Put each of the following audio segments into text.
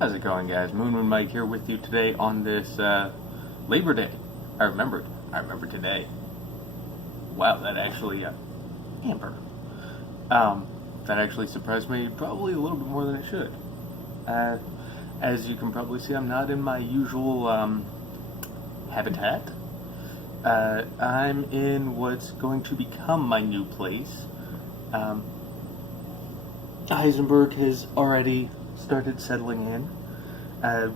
How's it going, guys? Moon Mike here with you today on this Labor Day. I remembered today. Wow, that actually, Amber. That actually surprised me probably a little bit more than it should. As you can probably see, I'm not in my usual habitat. I'm in what's going to become my new place. Heisenberg has already started settling in.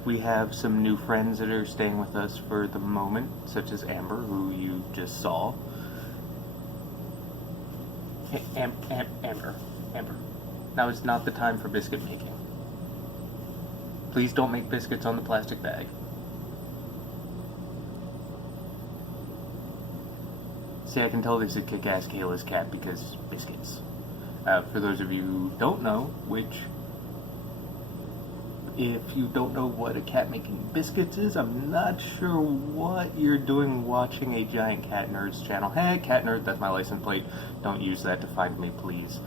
We have some new friends that are staying with us for the moment, such as Amber, who you just saw. Amber. Now is not the time for biscuit making. Please don't make biscuits on the plastic bag. See, I can tell this is Kick-Ass Kayla's cat because biscuits. For those of you who don't know, if you don't know what a cat making biscuits is, I'm not sure what you're doing watching a Giant Cat Nerds channel. Hey, Cat Nerd, that's my license plate. Don't use that to find me, please.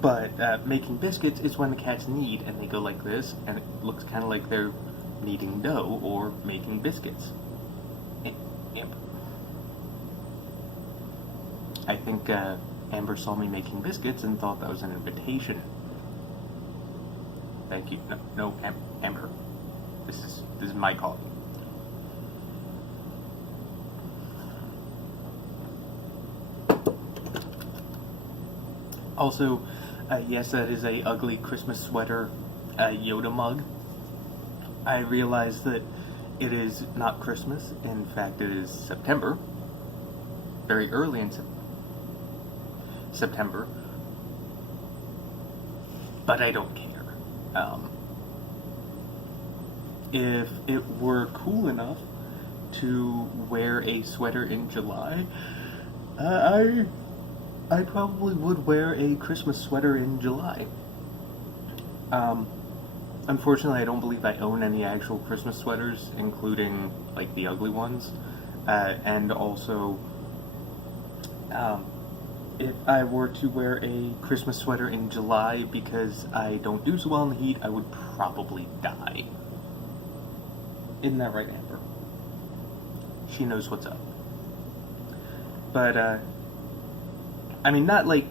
But making biscuits is when the cats knead, and they go like this, and it looks kind of like they're kneading dough or making biscuits. Amber. I think Amber saw me making biscuits and thought that was an invitation. Thank you. No, Amber. This is my call. Also, yes, that is a ugly Christmas sweater Yoda mug. I realize that it is not Christmas. In fact, it is September. Very early in September. But I don't care. If it were cool enough to wear a sweater in July, I probably would wear a Christmas sweater in July. Unfortunately, I don't believe I own any actual Christmas sweaters, including like the ugly ones, and also if I were to wear a Christmas sweater in July because I don't do so well in the heat, I would probably die. Isn't that right, Amber? She knows what's up. But, I mean, not like...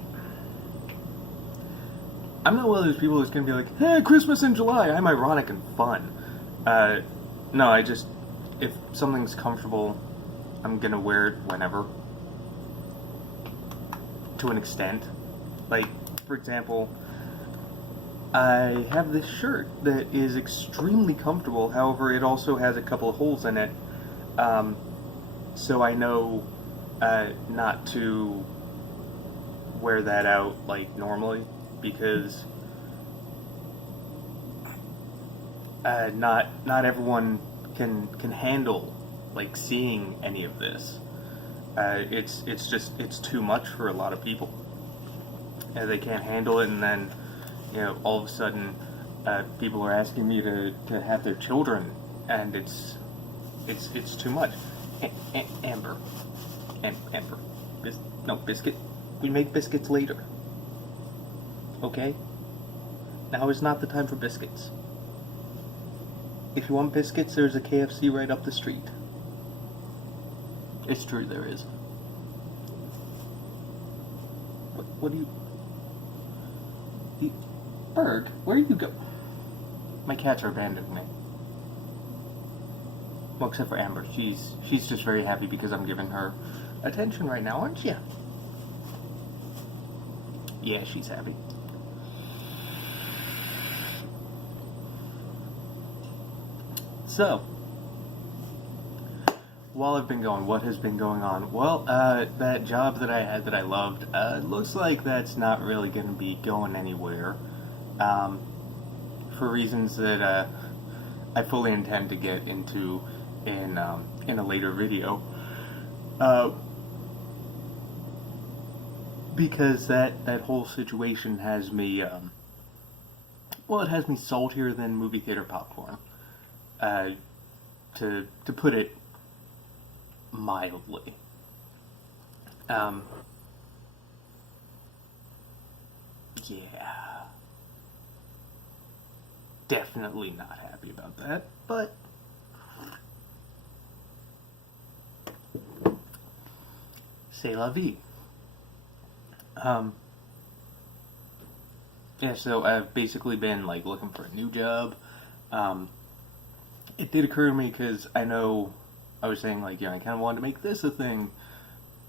I'm not one of those people who's gonna be like, hey, Christmas in July, I'm ironic and fun. No, I just... If something's comfortable, I'm gonna wear it whenever. To an extent. Like, for example, I have this shirt that is extremely comfortable, however it also has a couple of holes in it, so I know not to wear that out like normally, because not everyone can handle like seeing any of this. It's too much for a lot of people. They can't handle it, and then, all of a sudden, people are asking me to have their children, and it's too much. Amber. Biscuit. We make biscuits later. Okay? Now is not the time for biscuits. If you want biscuits, there's a KFC right up the street. It's true, there is. What do you... Berg, where do you go? My cats are abandoning me. Well, except for Amber. She's just very happy because I'm giving her attention right now, aren't you? Yeah, she's happy. So... While I've been going, what has been going on? Well, that job that I had that I loved, looks like that's not really going to be going anywhere, for reasons that I fully intend to get into in a later video, because that whole situation has me, well, it has me saltier than movie theater popcorn, to put it mildly. Yeah. definitely not happy about that, but c'est la vie. Yeah, so I've basically been like looking for a new job. Um, it did occur to me because I know I was saying like, I kind of wanted to make this a thing,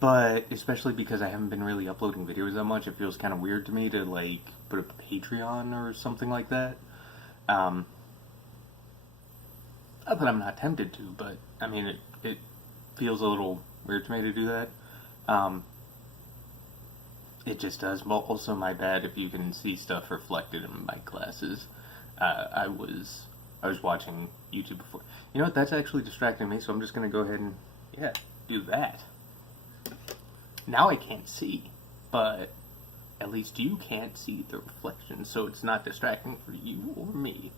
but especially because I haven't been really uploading videos that much, it feels kind of weird to me to like put up a Patreon or something like that. Um, Not that I'm not tempted to, but I mean, it feels a little weird to me to do that. Um, it just does. Well, also, my bad if you can see stuff reflected in my glasses. I was watching YouTube before. You know what? That's actually distracting me, so I'm just gonna go ahead and do that. Now I can't see, but at least you can't see the reflection, so it's not distracting for you or me.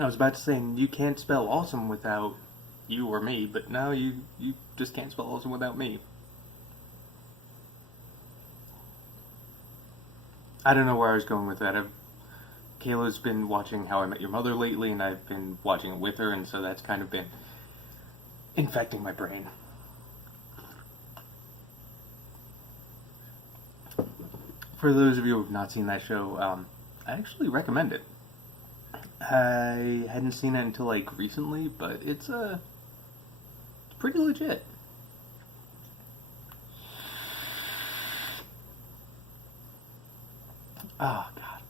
I was about to say, you can't spell awesome without you or me, but now you just can't spell awesome without me. I don't know where I was going with that. Kayla's been watching How I Met Your Mother lately, and I've been watching it with her, and so that's kind of been infecting my brain. For those of you who have not seen that show, I actually recommend it. I hadn't seen it until like recently, but it's pretty legit. Oh god.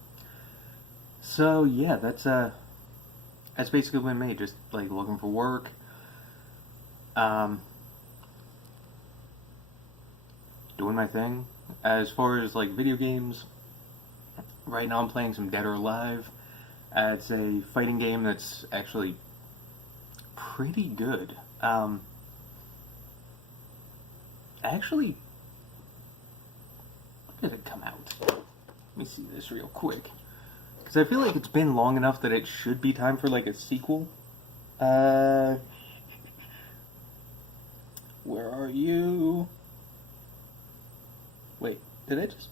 So yeah, that's basically been me, just like looking for work. Doing my thing. As far as like video games, right now I'm playing some Dead or Alive. It's a fighting game that's actually pretty good. Actually, when did it come out? Let me see this real quick. Because I feel like it's been long enough that it should be time for like a sequel. Where are you? Wait, did I just...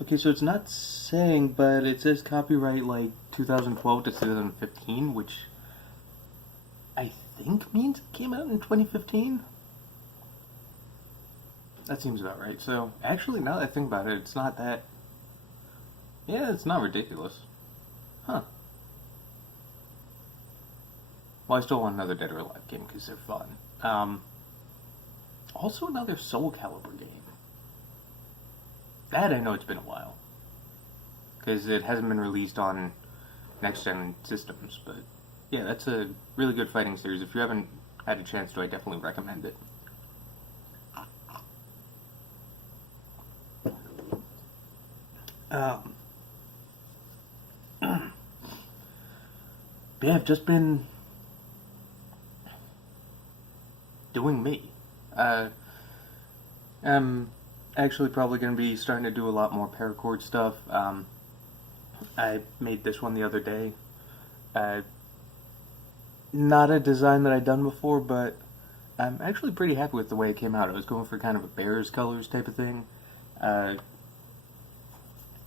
Okay, so it's not saying, but it says copyright like 2012 to 2015, which I think means it came out in 2015. That seems about right. So, actually, now that I think about it, it's not that... Yeah, it's not ridiculous. Huh. Well, I still want another Dead or Alive game because they're fun. Also another Soul Calibur game. That I know it's been a while. Because it hasn't been released on next-gen systems, but yeah, that's a really good fighting series. If you haven't had a chance to, I definitely recommend it. Yeah, I've just been doing me. I'm actually probably going to be starting to do a lot more paracord stuff. I made this one the other day. Not a design that I'd done before, but I'm actually pretty happy with the way it came out. I was going for kind of a Bears colors type of thing.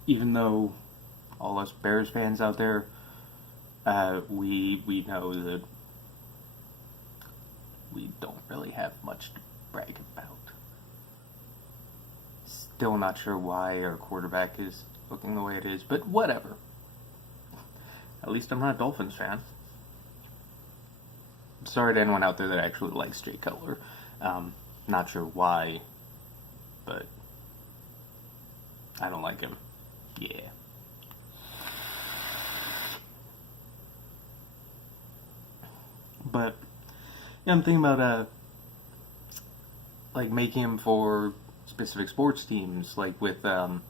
Even though all us Bears fans out there, we know that we don't really have much to brag about. Still not sure why our quarterback is looking the way it is, but whatever. At least I'm not a Dolphins fan. Sorry to anyone out there that actually likes Jay Cutler. Not sure why, but I don't like him. Yeah. But yeah, I'm thinking about like making him for specific sports teams, like with like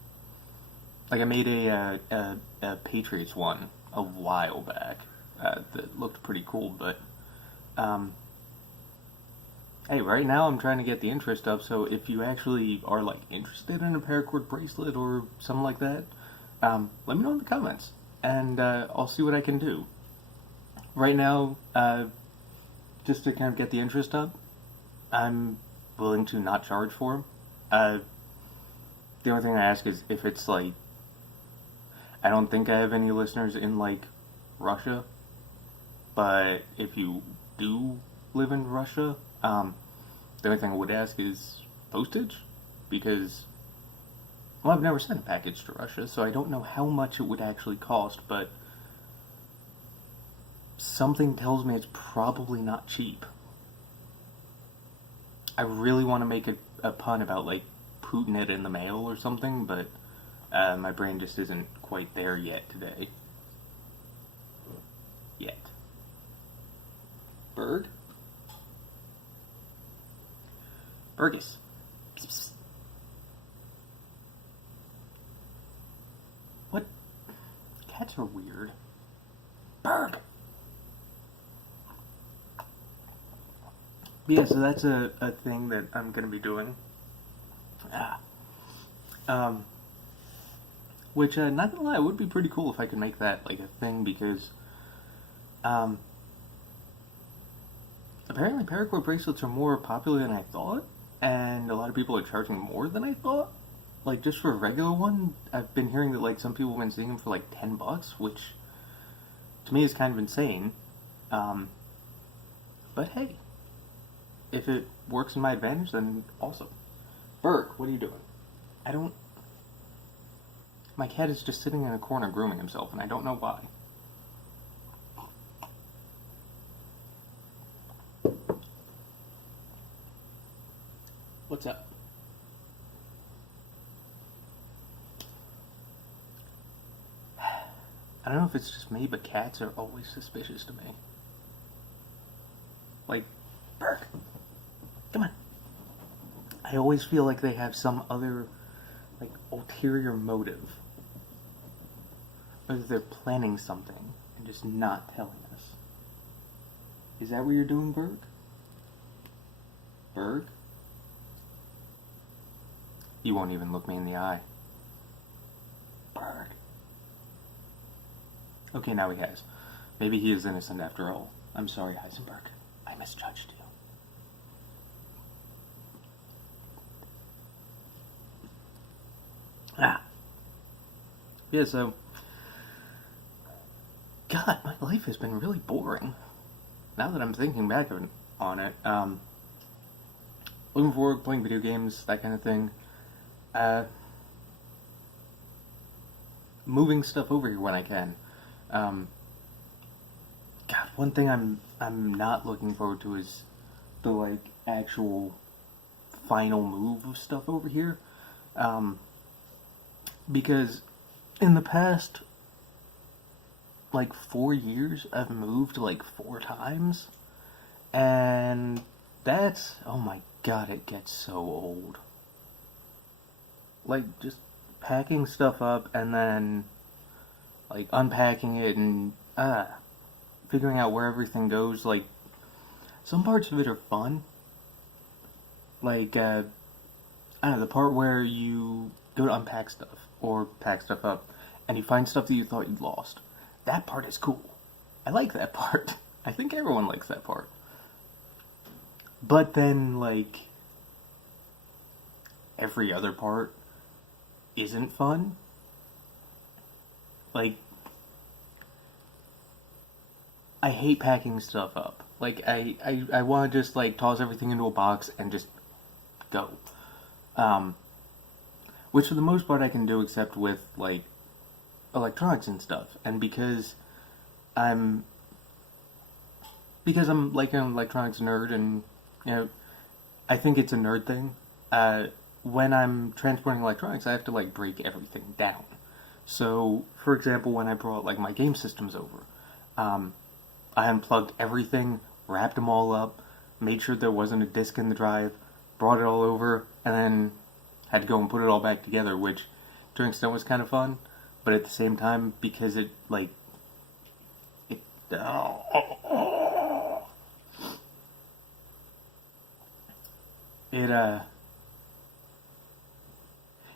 I made a Patriots one a while back that looked pretty cool, but hey, right now I'm trying to get the interest up, so if you actually are like interested in a paracord bracelet or something like that, let me know in the comments, and I'll see what I can do. Right now, just to kind of get the interest up, I'm willing to not charge for them. Uh, the only thing I ask is if it's like, I don't think I have any listeners in like Russia, but if you do live in Russia, the only thing I would ask is postage, because, well, I've never sent a package to Russia, so I don't know how much it would actually cost, but something tells me it's probably not cheap. I really want to make a pun about, like, putting it in the mail or something, but my brain just isn't quite there yet today. Yet. Bird? Burgess. Psst, psst. What? Cats are weird. Berg! Yeah, so that's a thing that I'm going to be doing. Which, not gonna lie, it would be pretty cool if I could make that, like, a thing, because, apparently paracord bracelets are more popular than I thought, and a lot of people are charging more than I thought. Like, just for a regular one, I've been hearing that, like, some people have been seeing them for, like, $10, which, to me, is kind of insane. But hey, if it works in my advantage, then awesome. Berg, what are you doing? My cat is just sitting in a corner grooming himself, and I don't know why. What's up? I don't know if it's just me, but cats are always suspicious to me. Like, Berg, come on. I always feel like they have some other, like, ulterior motive. Or that they're planning something and just not telling us. Is that what you're doing, Berg? Berg? You won't even look me in the eye. Berg. Okay, now he has. Maybe he is innocent after all. I'm sorry, Heisenberg. I misjudged you. Yeah, so... God, my life has been really boring. Now that I'm thinking back on it, looking forward to playing video games, that kind of thing. Moving stuff over here when I can. God, one thing I'm not looking forward to is the, like, actual final move of stuff over here. Because in the past, like, 4 years, I've moved, like, 4 times. And that's, oh my god, it gets so old. Like, just packing stuff up and then, like, unpacking it and, figuring out where everything goes. Like, some parts of it are fun. Like, I don't know, the part where you go to unpack stuff or pack stuff up and you find stuff that you thought you'd lost. That part is cool. I like that part. I think everyone likes that part. But then, like, every other part isn't fun. Like, I hate packing stuff up. Like, I want to just, like, toss everything into a box and just go. Which for the most part I can do, except with, like, electronics and stuff. And because I'm like an electronics nerd, and, you know, I think it's a nerd thing. When I'm transporting electronics, I have to, like, break everything down. So, for example, when I brought, like, my game systems over, I unplugged everything, wrapped them all up, made sure there wasn't a disk in the drive, brought it all over, and then had to go and put it all back together, which to an extent was kind of fun, but at the same time, because it, like,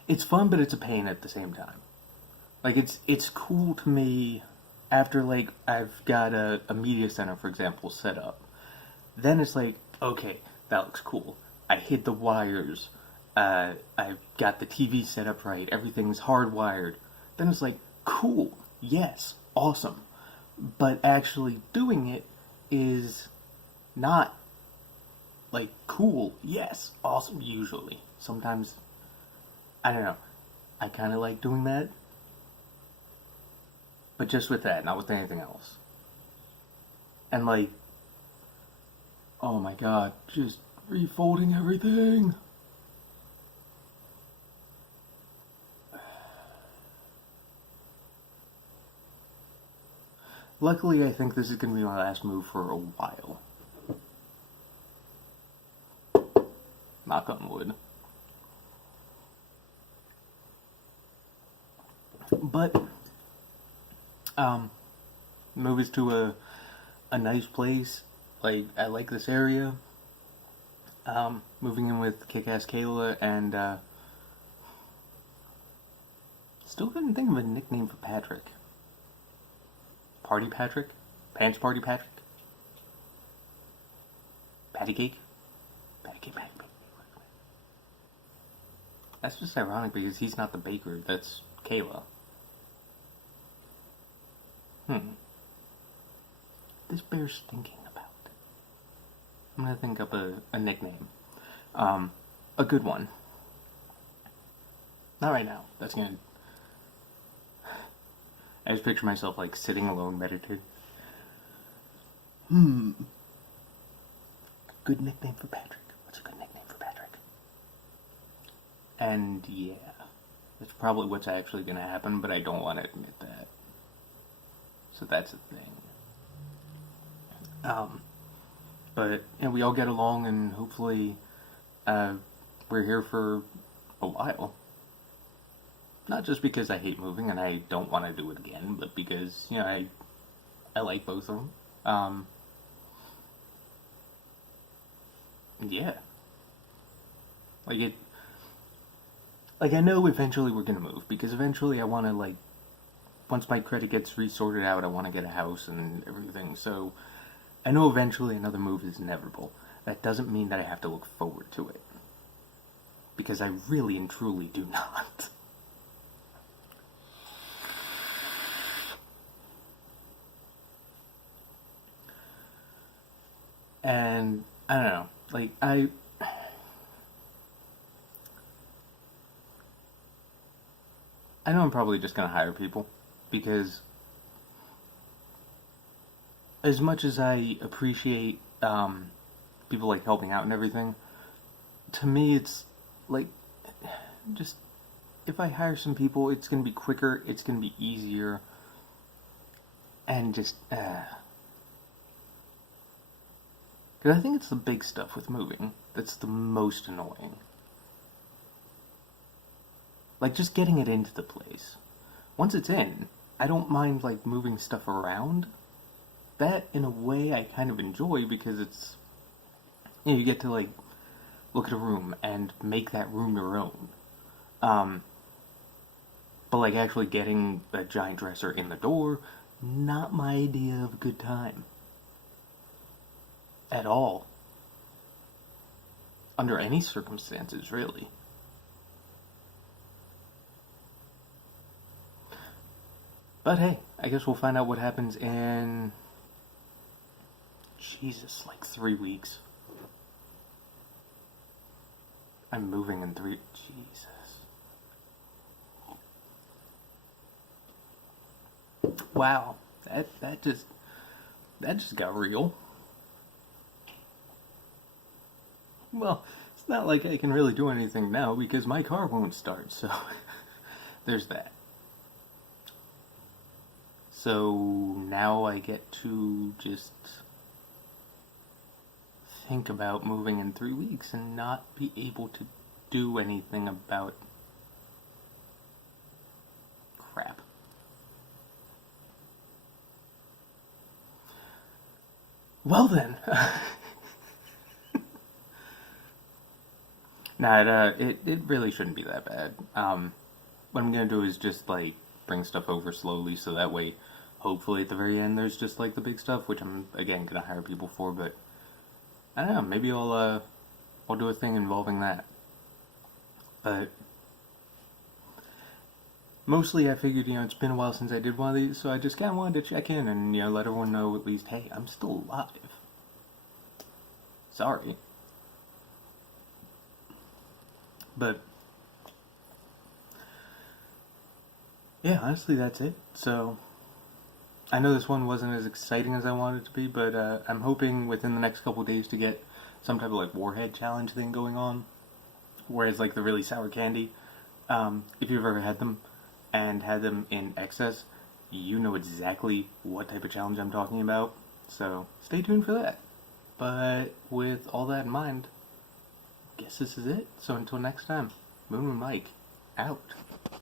it's fun, but it's a pain at the same time. Like, it's cool to me after, like, I've got a media center, for example, set up. Then it's like, okay, That looks cool. I hid the wires. I've got the TV set up right. Everything's hardwired. Then it's like, cool, yes, awesome. But actually doing it is not like cool, yes, awesome, usually. Sometimes, I don't know, I kind of like doing that. But just with that, not with anything else. And like, oh my god, just refolding everything. Luckily, I think this is going to be my last move for a while. Knock on wood. But, move is to a nice place. Like, I like this area. Moving in with Kick-Ass Kayla, and, still couldn't think of a nickname for Patrick. Party Patrick? Pants Party Patrick? Patty Cake? Patty Cake, Patty Cake. That's just ironic because he's not the baker, that's Kayla. This bear's thinking about. I'm gonna think up a nickname. A good one. Not right now. That's gonna... I just picture myself like sitting alone, meditating. Good nickname for Patrick. What's a good nickname for Patrick? And yeah, that's probably what's actually gonna happen, but I don't want to admit that. So that's the thing. But we all get along, and hopefully, we're here for a while. Not just because I hate moving and I don't want to do it again, but because, I like both of them. Yeah. Like, I know eventually we're gonna move, because eventually I want to, like, once my credit gets resorted out, I want to get a house and everything, so I know eventually another move is inevitable. That doesn't mean that I have to look forward to it. Because I really and truly do not. And, I don't know, like, I know I'm probably just gonna hire people, because as much as I appreciate, people, like, helping out and everything, to me it's, like, just, if I hire some people, it's gonna be quicker, it's gonna be easier, and just, because I think it's the big stuff with moving that's the most annoying. Like, just getting it into the place. Once it's in, I don't mind, like, moving stuff around. That, in a way, I kind of enjoy, because it's, you get to, like, look at a room and make that room your own. But, like, actually getting a giant dresser in the door, not my idea of a good time. At all. Under any circumstances, really. But hey, I guess we'll find out what happens in... Jesus, like 3 weeks. I'm moving in 3... Jesus. Wow, that just got real. Well, it's not like I can really do anything now because my car won't start, so there's that. So now I get to just think about moving in 3 weeks and not be able to do anything about crap. Well then. Nah, it really shouldn't be that bad. What I'm gonna do is just, like, bring stuff over slowly, so that way, hopefully at the very end, there's just, like, the big stuff, which I'm, again, gonna hire people for, but I don't know, maybe I'll I'll do a thing involving that. But mostly I figured, it's been a while since I did one of these, so I just kind of wanted to check in and, let everyone know at least, hey, I'm still alive. Sorry. But, yeah, honestly, that's it. So, I know this one wasn't as exciting as I wanted it to be, but I'm hoping within the next couple days to get some type of, Warhead challenge thing going on. Whereas, the really sour candy, if you've ever had them and had them in excess, you know exactly what type of challenge I'm talking about. So, stay tuned for that. But with all that in mind, I guess this is it. So until next time, Moon and Mike, out.